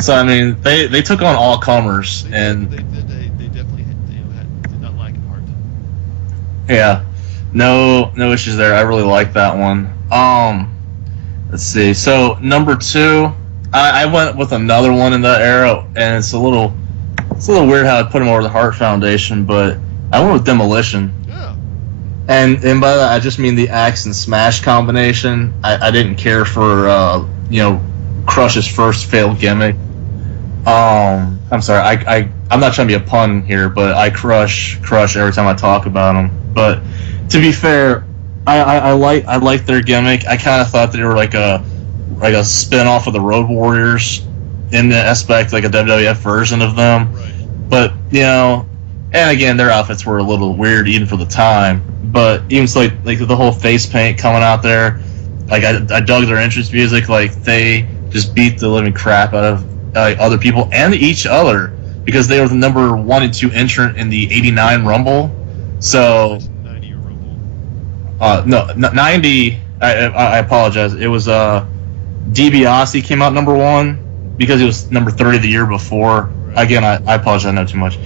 So I mean, they took on all comers, and they definitely did not lack in heart. Yeah, no issues there. I really like that one. Let's see. So number 2, I went with another one in that era, and it's a little weird how I put him over the Hart Foundation, but I went with Demolition. Yeah. And by that I just mean the Axe and Smash combination. I didn't care for Crush's first failed gimmick. I'm sorry. I'm not trying to be a pun here, but I crush every time I talk about them. But to be fair, I like their gimmick. I kind of thought they were like a spin-off of the Road Warriors in the aspect, like a WWF version of them. Right. But and again, their outfits were a little weird even for the time. But even so, like the whole face paint coming out there, like I dug their entrance music. Like they just beat the living crap out of other people and each other because they were the number 1 and 2 entrant in the '89 Rumble. So 90 Rumble. No, 90. I apologize. It was DiBiase came out number 1 because he was number 30 the year before. Right. Again, I apologize. I know too much.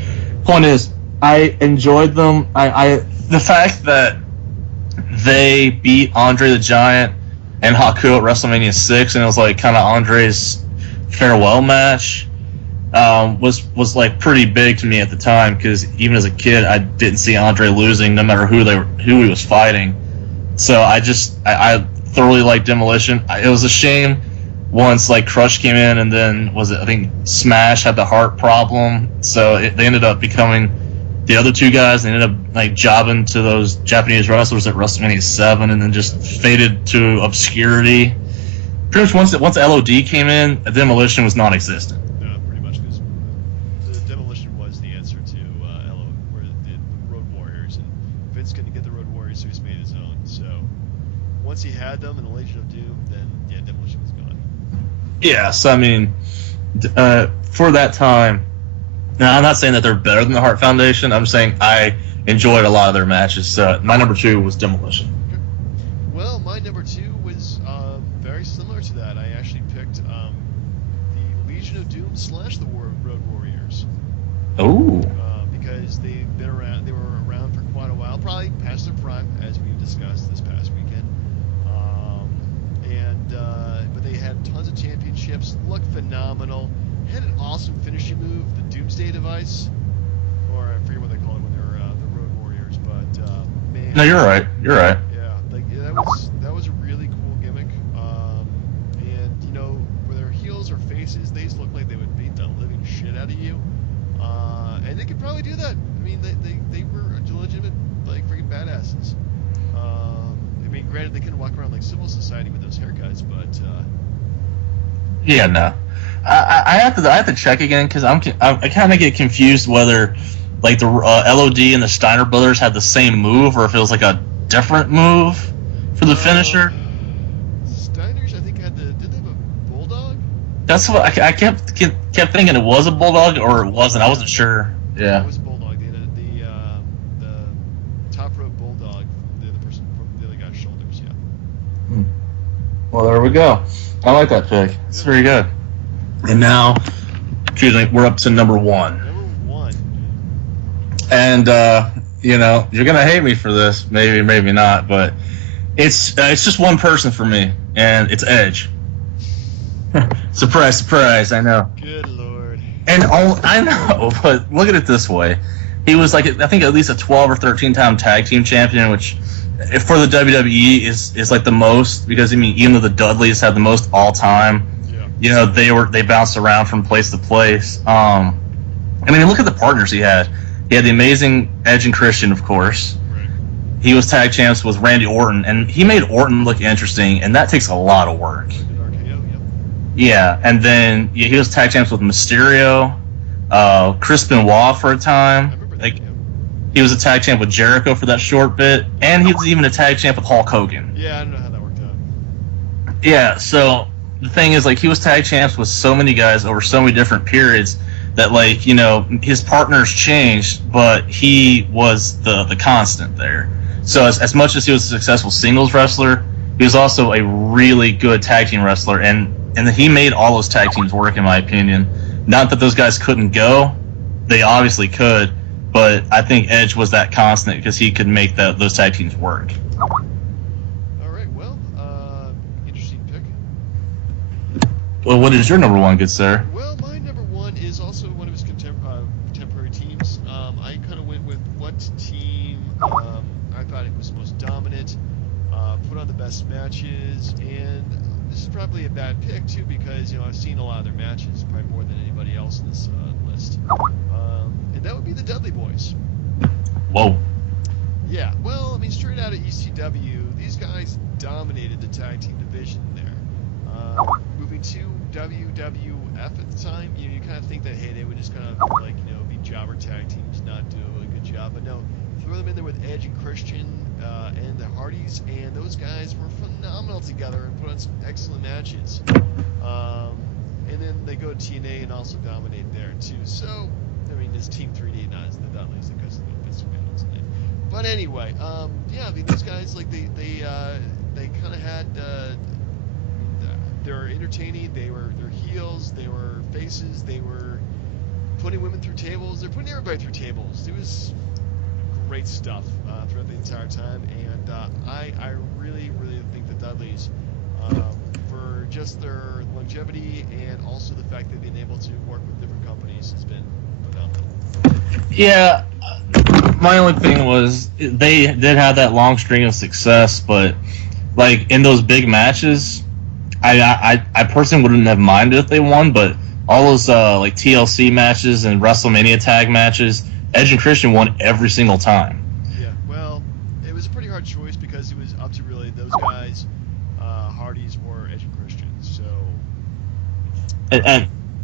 Point is, I enjoyed them. The fact that they beat Andre the Giant and Haku at WrestleMania 6, and it was like kind of Andre's farewell match was like pretty big to me at the time, because even as a kid I didn't see Andre losing no matter who he was fighting. So I thoroughly liked Demolition. It was a shame once like Crush came in, and then I think Smash had the heart problem, so they ended up becoming the other two guys. They ended up like jobbing to those Japanese wrestlers at WrestleMania 7, and then just faded to obscurity. Pretty much once LOD came in, Demolition was non-existent. Pretty much, because the Demolition was the answer to where the Road Warriors, and Vince couldn't get the Road Warriors, so he's made his own. So once he had them in the Legion of Doom, then yeah, Demolition was gone. Yes, I mean, for that time. Now, I'm not saying that they're better than the Hart Foundation. I'm saying I enjoyed a lot of their matches. So my number 2 was Demolition. Okay. Well, my number 2 was very similar to that. I actually picked the Legion of Doom / the Road Warriors. Oh. Because they've been around. They were around for quite a while, probably past their prime, as we've discussed this past weekend. But they had tons of championships, looked phenomenal. Had an awesome finishing move, the Doomsday Device, or I forget what they call it when they're the Road Warriors. But man, No, you're right. You're right. yeah, that was a really cool gimmick. And you know, whether they're heels or faces, they just look like they would beat the living shit out of you. And they could probably do that. I mean, they were legitimate like freaking badasses. I mean, granted, they couldn't walk around like Civil Society with those haircuts, but Yeah, no. I have to check again, because I kind of get confused whether like the LOD and the Steiner brothers had the same move, or if it was like a different move for the finisher. Steiners, I think, did they have a bulldog? That's what I kept thinking it was a bulldog, or it wasn't. I wasn't sure. Yeah. It was a bulldog. They had the top rope bulldog, the other person from the other guy's shoulders. Yeah. Well, there we go. I like that pick. It's very good. And now, we're up to number 1. Number 1. And you know, you're gonna hate me for this, maybe not, but it's just one person for me, and it's Edge. Surprise, surprise! I know. Good lord. And I know, but look at it this way: he was like, I think, at least a 12 or 13 time tag team champion, which for the WWE is like the most, because I mean, even though the Dudleys had the most all time, you know, they bounced around from place to place. I mean, look at the partners he had. He had the amazing Edge and Christian, of course. Right. He was tag champs with Randy Orton, and he made Orton look interesting, and that takes a lot of work. Yeah, and then he was tag champs with Mysterio, Chris Benoit for a time. I remember that. Like, he was a tag champ with Jericho for that short bit, and he was even a tag champ with Hulk Hogan. Yeah, I don't know how that worked out. Yeah, so the thing is, like, he was tag champs with so many guys over so many different periods that, like, you know, his partners changed, but he was the constant there. So as much as he was a successful singles wrestler, he was also a really good tag team wrestler, and he made all those tag teams work, in my opinion. Not that those guys couldn't go; they obviously could, but I think Edge was that constant because he could make those tag teams work. All right, well, interesting pick. Well, what is your number 1, good sir? Well, my number 1 is also one of his contemporary teams. I kind of went with what team I thought it was most dominant, put on the best matches, and this is probably a bad pick too, because you know, I've seen a lot of their matches, probably more than anybody else in this list, and that would be the Dudley Boys. Whoa. Yeah, well, I mean, straight out of ECW, these guys dominated the tag team division there. Moving to WWF at the time, you kind of think that, hey, they would just kind of, like, you know, be jobber tag teams, not do a good job. But no, throw them in there with Edge and Christian and the Hardys, and those guys were phenomenal together and put on some excellent matches. And then they go to TNA and also dominate there, too. So, I mean, this Team 3D, not as the Dudleys, because of the Vince McMahon's name. But anyway, yeah, I mean, those guys, like, they kind of had, they were entertaining, they're heels, they were faces, they were putting women through tables, they're putting everybody through tables. It was great stuff throughout the entire time, and I really think the Dudleys, for just their longevity and also the fact that they've been able to work with different companies has been phenomenal. Yeah, my only thing was they did have that long string of success, but like in those big matches, I personally wouldn't have minded if they won, but all those like TLC matches and WrestleMania tag matches, Edge and Christian won every single time. Yeah, well, it was a pretty hard choice because it was up to really those guys, Hardys or Edge and Christian. So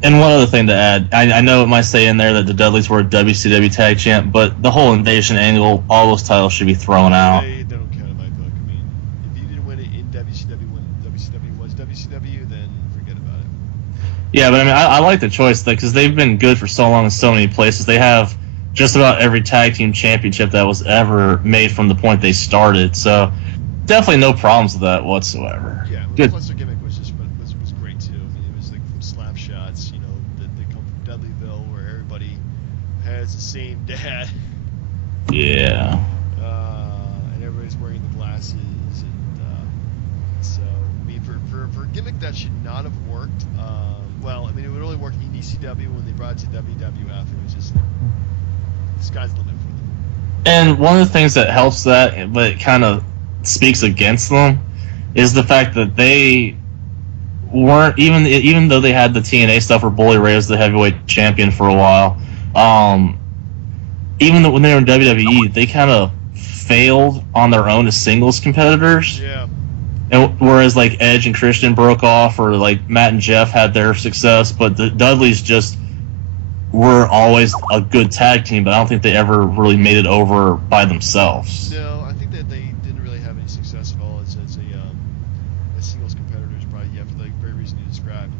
And one other thing to add, I know it might say in there that the Dudleys were a WCW tag champ, but the whole invasion angle, all those titles should be thrown out. they don't count in my book. I mean, if you didn't win it in WCW when WCW was WCW, then forget about it. Yeah, but I mean, I like the choice because they've been good for so long in so many places. They have just about every tag team championship that was ever made from the point they started. So definitely no problems with that whatsoever. Yeah, Good. plus their gimmick was just was great too. I mean, it was like from slap shots, you know, that they come from Dudleyville where everybody has the same dad. Yeah. And everybody's wearing the glasses, and so I mean, for a gimmick that should not have worked. Well, I mean, it would only work in ECW when they brought it to WWF. It was just the sky's the limit for them. And one of the things that helps that, but it kind of speaks against them, is the fact that they weren't even though they had the TNA stuff where Bully Ray was the heavyweight champion for a while. Even though when they were in WWE, they kind of failed on their own as singles competitors. Yeah. And whereas like Edge and Christian broke off, or like Matt and Jeff had their success, but the Dudleys just were always a good tag team, but I don't think they ever really made it over by themselves. No, I think that they didn't really have any success at all as singles competitors, probably, yeah, for the very reason you described.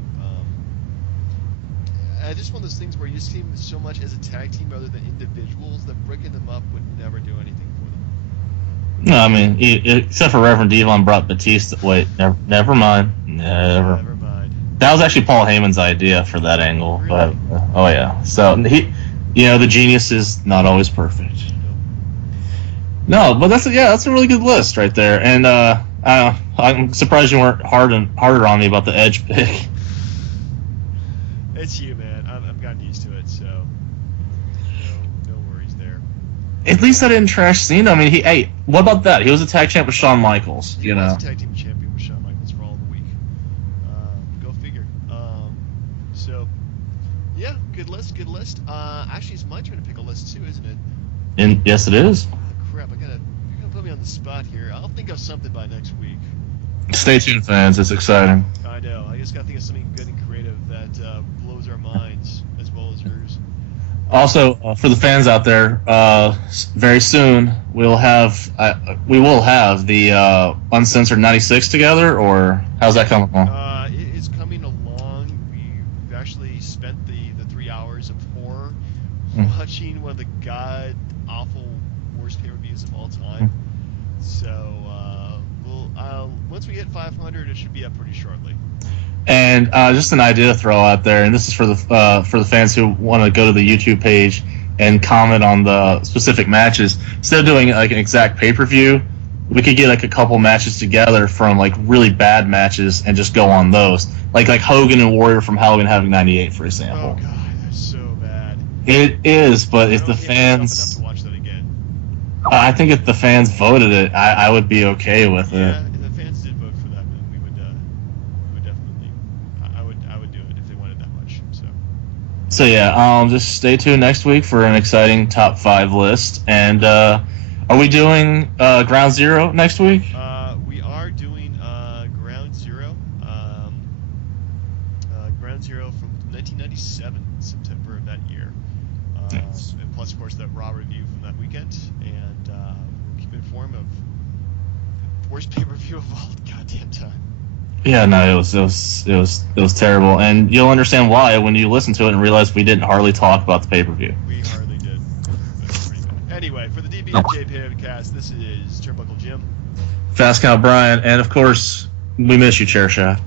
I just one of those things where you see them so much as a tag team rather than individuals that breaking them up would never do anything for them. No, I mean, except for Reverend Devon brought Batista. Wait, never mind. Never. Never mind. That was actually Paul Heyman's idea for that angle. Really? But oh yeah, so the genius is not always perfect. No, but that's a really good list right there. And I'm surprised you weren't harder on me about the Edge pick. It's you, man. I've gotten used to it, so no worries there. At least I didn't trash Cena. I mean, hey, what about that? He was a tag champ with Shawn Michaels. He was a tag team champion with Shawn Michaels for all of the week. Go figure. So, yeah, good list. Actually, it's my turn to pick a list too, isn't it? And yes, it is. Oh, crap, you're gonna put me on the spot here. I'll think of something by next week. Stay tuned, fans. It's exciting. I know. I just gotta think of something good and creative that blows our minds as well as yours. Also, for the fans out there, very soon we will have the uncensored '96 together, or how's that coming along? It is coming along. We've actually spent the 3 hours of horror watching one of the god awful worst pay-per-views of all time. So once we hit 500, it should be up pretty shortly. And just an idea to throw out there, and this is for the fans who want to go to the YouTube page and comment on the specific matches. Instead of doing like an exact pay-per-view, we could get like a couple matches together from like really bad matches and just go on those. Like Hogan and Warrior from Halloween Havoc '98, for example. Oh god, they're so bad. It is, but if the I don't hate fans, myself enough to watch that again. I think if the fans voted it, I would be okay with it. Yeah, if the fans did vote for that, then we would definitely. I would do it if they wanted that much. So yeah, just stay tuned next week for an exciting top 5 list. And are we doing Ground Zero next week? We are doing Ground Zero. Ground Zero from 1997, September of that year. Nice. And plus, of course, that Raw review from that weekend. And we'll keep informed of the worst pay-per-view of all goddamn time. Yeah, no, it was terrible, and you'll understand why when you listen to it and realize we didn't hardly talk about the pay-per-view. We hardly did. That's pretty bad. Anyway, for the DB&J podcast, this is Turnbuckle Jim. Fast Count Brian, and of course, we miss you, Chair Shot.